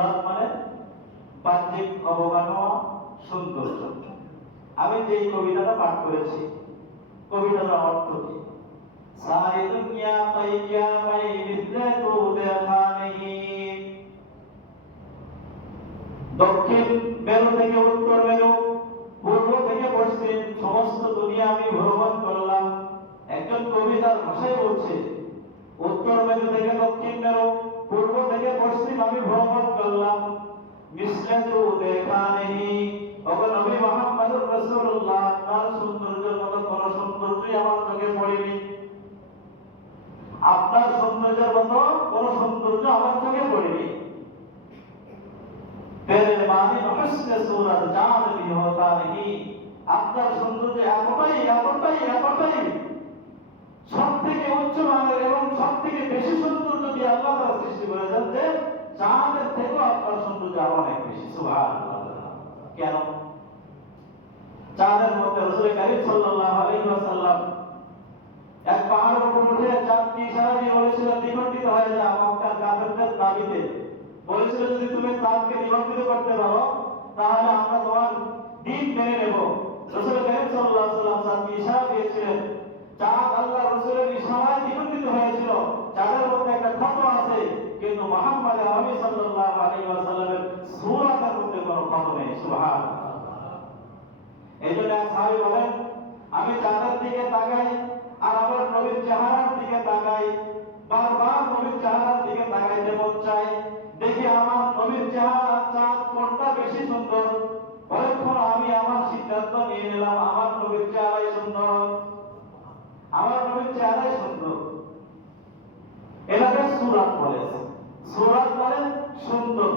সুরাত মানে বাহ্যিক অবকাঠামো, সৌন্দর্য। আমি যে কবিতাটা পাঠ করেছি, কবিতাটার অর্থ কি? সারি দুনিয়া পাইয়া পাই মিসলে তো দেখা নেই। দক্ষিণ মেরু থেকে উত্তর মেরু, পূর্ব থেকে পশ্চিম, সমস্ত দুনিয়া আমি ভ্রমণ করলাম। একজন কবি তার ভাষায় বলছে, উত্তর মেরু থেকে দক্ষিণ মেরু, পূর্ব থেকে পশ্চিম আমি ভ্রমণ করলাম। মিসলে তো দেখা নেই। ওগো নবী মুহাম্মদুর রাসূলুল্লাহ, তার সৌন্দর্যের মতো কোন সৌন্দর্যই আমার চোখে পড়েনি। আপনার সৌন্দর্যের মতো কোন সৌন্দর্য আমার চোখে পড়েনি। তেরে মানে হুসনে সূরত চাঁদ ভি হোতা নেহি। আপনার সৌন্দর্য এতটাই সব থেকে উচ্চ মানের এবং সব থেকে বেশি সৌন্দর্য দিয়ে আল্লাহ তাআলা সৃষ্টি করেছেন যে চাঁদের থেকেও আপনার সৌন্দর্য আরো অনেক বেশি। সুবহানাল্লাহ। কেন? চাঁদের মধ্যে রাসূল কারীম সাল্লাল্লাহু আলাইহি ওয়াসাল্লাম এক পাহাড়ের উপর উঠে চাঁদকে ইশারা দিয়ে বলেছিলেন, নিমজ্জিত হয়ে যা। মক্কার কাফেরদের দাবিতে বলেছিল, যদি তুমি চাঁদকে নিমজ্জিত করতে পারো তাহলে আমরা তোমার দিন মেনে নেব। রাসূল কারীম সাল্লাল্লাহু আলাইহি ওয়াসাল্লাম চাঁদকে ইশারা দিয়েছিলেন। চাঁদ আল্লাহ রাসূলের ইশারায় নিমজ্জিত হয়েছিল। চাঁদের মধ্যে একটা ক্ষত আছে, কিন্তু মুহাম্মদ আরবি সাল্লাল্লাহু আলাইহি ওয়াসাল্লামের সূরাতের মধ্যে কোনো ক্ষত নেই। সুবহানাল্লাহ। এইজন্য সাহাবী বলেন, আমি চাঁদের দিকে তাকাই আর আমার নবীর চেহারার দিকে তাকাই, বারবার নবীর চেহারার দিকে তাকাইতে মন চাই। দেখি আমার নবীর চেহারা চাঁদ কোনটা বেশি সুন্দর। পরক্ষণ আমি আমার সিদ্ধান্ত নিয়ে নিলাম, আমার নবীর চেহারাই সুন্দর, আমার নবীর চেহারাই সুন্দর। এটাকে সূরাত বলে। সূরাত মানে সুন্দর।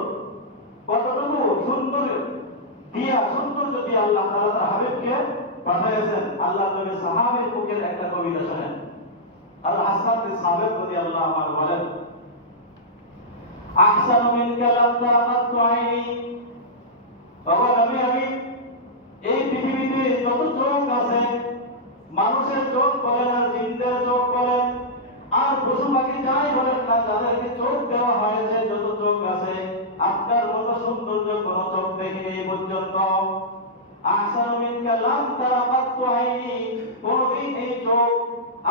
কতটুকু সুন্দর দিয়া সৌন্দর্য দিয়ে আল্লাহ তাআলা তার হাবিবকে পাঠিয়েছেন। আল্লাহ নবী সাহাবীর মুখের একটা কবিতা শুনেন। আল হাসান বিন সাবিত রাদিয়াল্লাহু আনহু বলেন, আহসানু মিনকা লাম তারাকাতু আইনি। ওগো নবী, আমি এই পৃথিবীতে যত চোখ আছে, মানুষের চোখ বলেন আর জিনদের চোখ বলেন আর পশু পাখি যাই বলেন না, যাদেরকে চোখ দেওয়া হয়েছে, যত চোখ আছে, আপনার মতো সৌন্দর্য কোন চোখ দেখিনি এই পর্যন্ত। আহসানু মিনকা লাম তারাকাতু আইনি, কোনদিন এই চোখ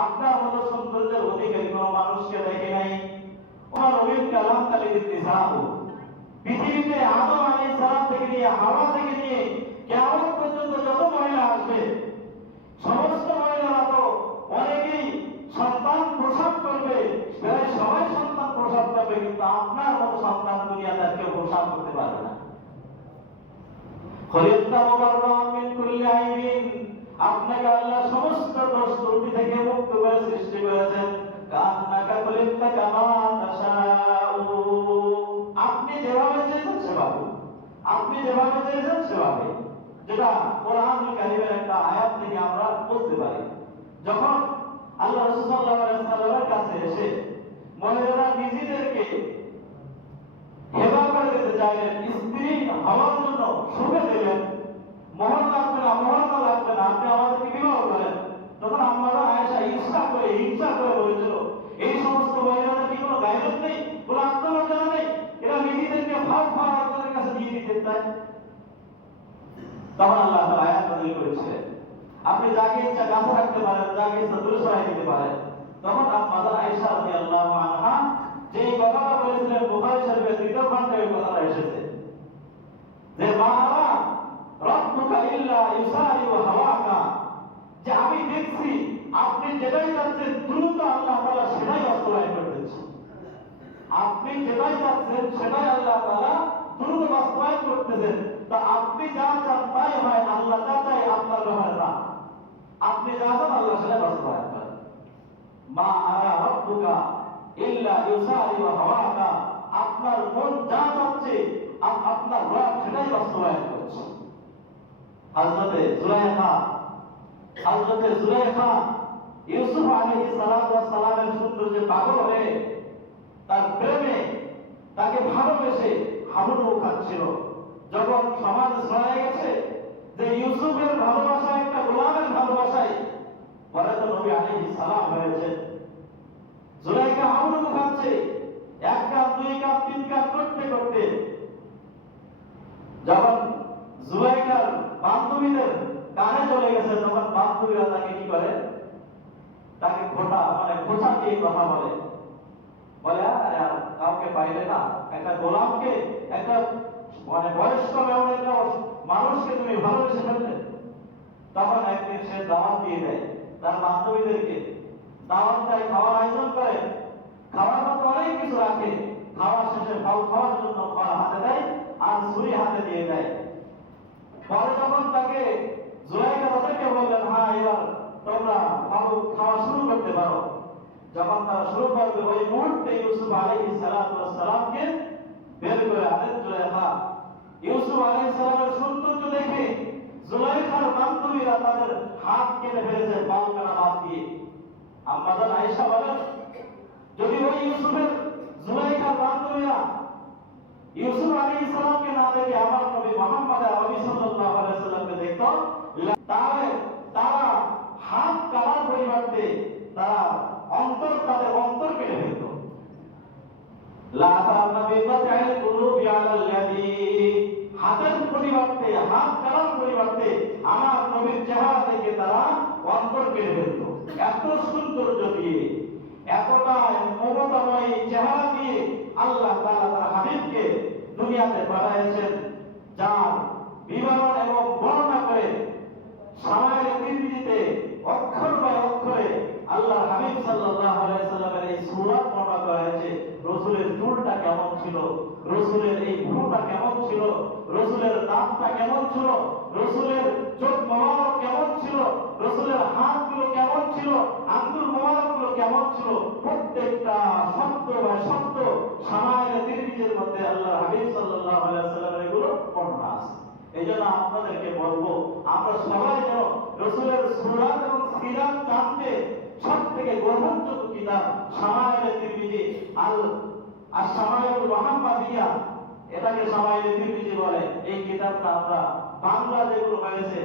আপনার মতো সৌন্দর্যের অধিকারী কোন মানুষকে দেখে নাই। ওমর নবীর কালাম তালিদ নিসাউ, পৃথিবীতে আদম আলাইহিস সালাম থেকে নিয়ে হাওয়া থেকে নিয়ে কিয়ামত পর্যন্ত যত মহিলা আসবে, সমস্ত মহিলারা তো অনেকেই সন্তান প্রসব করবে, প্রায় সবাই সন্তান প্রসব করবে, কিন্তু আপনার মতো সন্তান দুনিয়াতে কেউ প্রসব করতে পারবে না। খলিকতা মুবাররাম মিন কুল্লি আইবিন, আপনাকে আল্লাহ সমস্ত দোষ ত্রুটি থেকে মুক্ত করে সৃষ্টি করেছেন। কান্নাকা খলিকতা কামা তাশাউ, আপনি যেভাবে চেয়েছেন সেভাবে, আপনি যেভাবে চেয়েছেন সেভাবে। যেটা কোরআনুল কারীমের একটা আয়াত থেকে আমরা বলতে পারি। যখন আল্লাহ রাসূল সাল্লাল্লাহু আলাইহি ওয়াসাল্লামের কাছে এসে মহিলারা নিজেদেরকে হেবা করে দিতে চাইলেন, স্ত্রী হওয়ার জন্য শুভে দিলেন, মোহর লাগবে না, মোহরটা লাগবে না, আপনি আমাদেরকে বিবাহ করেন। তখন আম্মারা আয়েশা ঈর্ষা করে হিংসা করে বলেছিল, এই সমস্ত মহিলাদের কি কোনো গায়রত নেই, কোনো আত্মমর্যাদা নেই, এরা নিজেদেরকে ভাব একজনের কাছে দিয়ে দিতে চায়। তখন আল্লাহ তাআলা আয়াত নাযিল করেছিলেন, আপনি যাকে ইচ্ছা কাছে রাখতে পারেন, যাকে ইচ্ছা দূরে সরাই দিতে পারেন। তখন আম্মারা আয়েশা রাদিয়াল্লাহু আনহা যেই কথাটা বলেছিলেন, বুখারী শরীফের 3য় খণ্ডে এই কথাটা এসেছে যে মা'আরা রাব্বুকা ইল্লা ইউসারি ওয়া হাওয়াকা, যে আমি দেখছি আপনি যেটাই চাচ্ছেন দ্রুত আল্লাহ তাআলা সেটাই বাস্তবায়ন করে দিচ্ছেন। আপনি যেটাই চাচ্ছেন সেটাই আল্লাহ তাআলা দ্রুত বাস্তবায়ন করতেছেন। তা আপনি যা চান তাই হয়, আল্লাহ যা চায় আপনার ব্যাপারে না। আপনি যা চান আল্লাহ সেটা বাস্তবায়ন করেন। মা'আরা রাব্বুকা ইল্লা ইউসারি ওয়া হাওয়াকা, আপনার মন যা চাচ্ছে আপনার রব সেটাই বাস্তবায়ন করছে। হযরতে জুলাইখা ইউসুফ আলাইহিস সালাতু ওয়াস সালামের সৌন্দর্যে পাগল হয়ে তার প্রেমে তাকে ভালোবেসে হাবুডুবু খাচ্ছিল। যখন সমাজ ছড়ায় গেছে যে ইউসুফের ভালোবাসা একটা গোলামের ভালোবাসায়, পরে তো নবী আলাইহিস সালাম হয়েছে। জুলাইখা হাবুডুবু খাচ্ছে, 1 কাপ 2 কাপ 3 কাপ করতে করতে যখন জুলাইখার বান্ধবীদের কানে চলে গেছে, তখন বান্ধবীরা তাকে কি করে, তাকে খোঁচা দিয়ে কথা বলে, বলে আরে কাউকে পাইলে না, একটা গোলামকে, একটা বয়স্ক এমন একটা মানুষকে তুমি ভালোবেসে ফেললে। তখন একদিন সে দাওয়াত দিয়ে দেয় তার বান্ধবীদেরকে, দাওয়াত দেয়, খাওয়ার আয়োজন করে, খাওয়ার মতো অনেক কিছু রাখে, খাওয়া শেষে ফল খাওয়ার জন্য ফল হাতে দেয় আর ছুরি হাতে দিয়ে দেয়। পরে যখন তাকে জুলাইখা তাদেরকে বললেন, হ্যাঁ এবার তোমরা ফল খাওয়া শুরু করতে পারো, যখন তারা শুরু করবে ওই মুহূর্তে ইউসুফ আলাইহিস সালামকে বের করে আনেন জুলাইখা। ইউসুফ আলাইহিস সালামের সৌন্দর্য দেখে জুলাইখার বান্ধবীরা তাদের হাত কেটে ফেলেছে বাল কাটা বাদ দিয়ে। আম্মা জান আয়েশা বলেন, যদি ওই জুলাইখার বান্ধবীরা ইউসুফ আলাইহিস সালামকে না দেখে আমার নবী মুহাম্মদ আরবি সাল্লাল্লাহু আলাইহি সাল্লামকে দেখতো, তাহলে তারা হাত কাটার পরিবর্তে তারা তাদের অন্তর কেটে ফেলতো। লা তা'নাবি বাতাইল কুলুবি আলাল্লাযী, হাতের পরিবর্তে, হাত কাটার পরিবর্তে আমার নবীর চেহারা দেখে তারা অন্তর কেটে ফেলতো। এত সৌন্দর্য দিয়ে, এতটা মমতাময় চেহারা দিয়ে আল্লাহ তাআলা তার হাবিবকে দুনিয়াতে পাঠিয়েছেন, যার বিবরণ এবং বর্ণনা করে সময়ের তিরমিজিতে অক্ষর বাই অক্ষরে আল্লাহ হাবিব সাল্লাল্লাহু আলাইহি সাল্লামের এই সূরাত বর্ণনা করা হয়েছে। রাসূলের চুলটা কেমন ছিল, রাসূলের এই ভ্রুটা কেমন ছিল, রাসূলের দাঁতটা কেমন ছিল, রাসূলের চোখ মোবারক কেমন ছিল, রাসূলের হাতগুলো কেমন ছিল, আঙ্গুল মোবারকগুলো কেমন ছিল, প্রত্যেকটা শব্দ বা শব্দ সময়ের তিরমিজির মধ্যে আল্লাহ হাবিব সাল্লাল্লাহু আলাইহি সাল্লামের এগুলো বর্ণনা আছে। এই জন্য আপনাদেরকে বলবো, আমরা সবাই যেন রাসূলের সূরাত এবং সিরাত জানতে সব থেকে গ্রহণযোগ্য কিতাব শামাইলে তিরমিজি, আশ-শামাইলুল মুহাম্মাদিয়া, এটাকে শামাইলে তিরমিজি বলে। এই কিতাবটা আমরা বাংলা যেগুলো হয়েছে